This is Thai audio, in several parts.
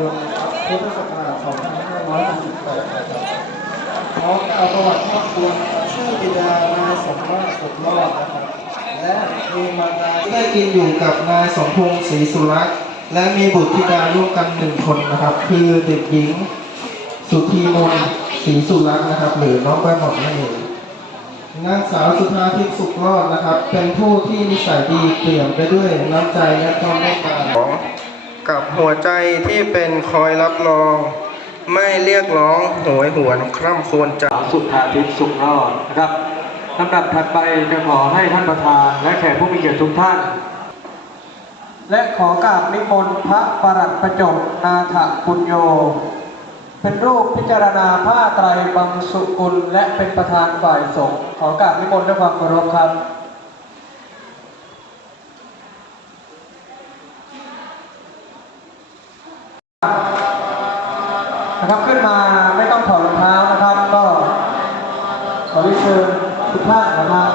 ยนพุทธศักราช2568นะครับน้องกล่าประวัติครอบครัวชื่อบิดานายสมรอดสุขรอดนะครับ และมีมารดาได้กินอยู่กับนายสมพงศ์ศรีสุรักษ์และมีบุตรธิดาร่วมกันหนึ่งคนนะครับ คือเด็กหญิงสุธีมนศรีสุรักษ์นะครับ หรือน้องใบหมอนนั่นเองนางสาวสุภาทิพย์สุขรอดนะครับ เป็นผู้ที่นิสัยดีเปลี่ยนไปด้วยน้ำใจและความเมตตา กับหัวใจที่เป็นคอยรับรอง ไม่เรียกร้องโหยหวนคร่ำครวญจสาสุธาทิพย์สุขรอดนะครับลำดับถัดไปจะขอให้ท่านประธานและแขกผู้มีเกียรติทุกท่าน และขอกราบนิมนต์พระประหลัดประจบนาถปุญโย เป็นรูปพิจารณาผ้าไตรบังสุกุลและเป็นประธานฝ่ายสงฆ์ขอกราบนิมนต์ด้วยความเคารพครับ นะครับขึ้นมาไม่ต้องถอดรองเท้านะครับ ก็ขอเรียนเชิญทุกท่านนะครับ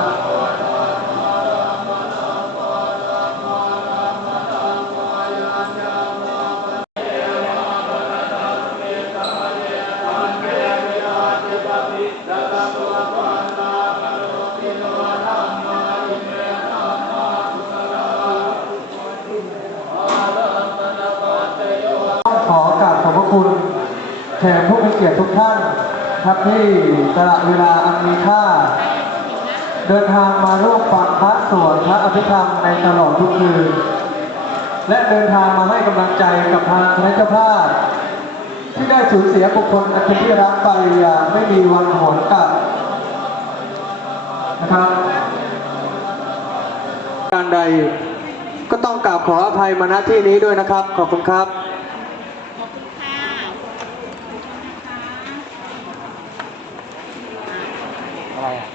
ขกผู้มีเกียรติทุกท่านครับที่สละเวลาอันมีค่า เดินทางมาร่วมฟังพระสวดพระอภิธรรมในตลอดทุกคืน และเดินทางมาให้กำลังใจกับทางคณะเจ้าภาพที่ได้สูญเสียบุคคลอันเป็นที่รักไปอย่างไม่มีวันหวนกลับนะครับการใดก็ต้องกราบขออภัยมาณที่นี้ด้วยนะครับ ขอบคุณครับ ขอบคุณค่ะขอบคุณนะคะ อะไรอะ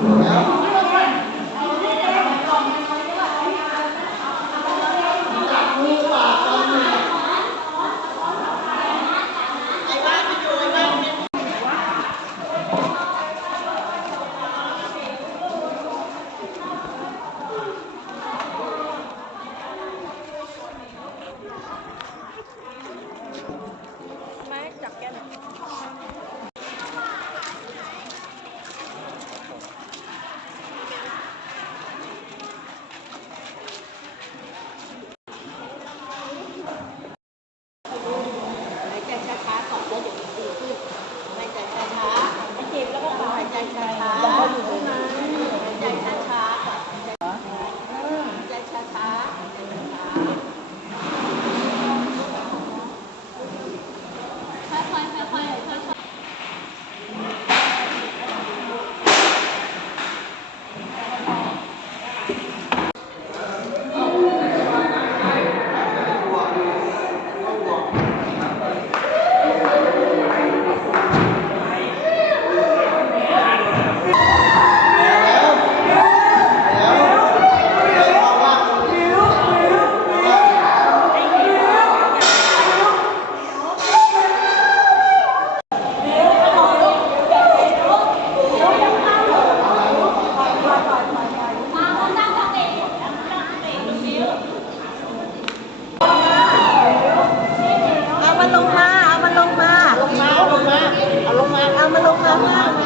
Yeah. ันลงมา เอามันลงมา ลงมา ลงมา เอาลงมา เอามันลงมา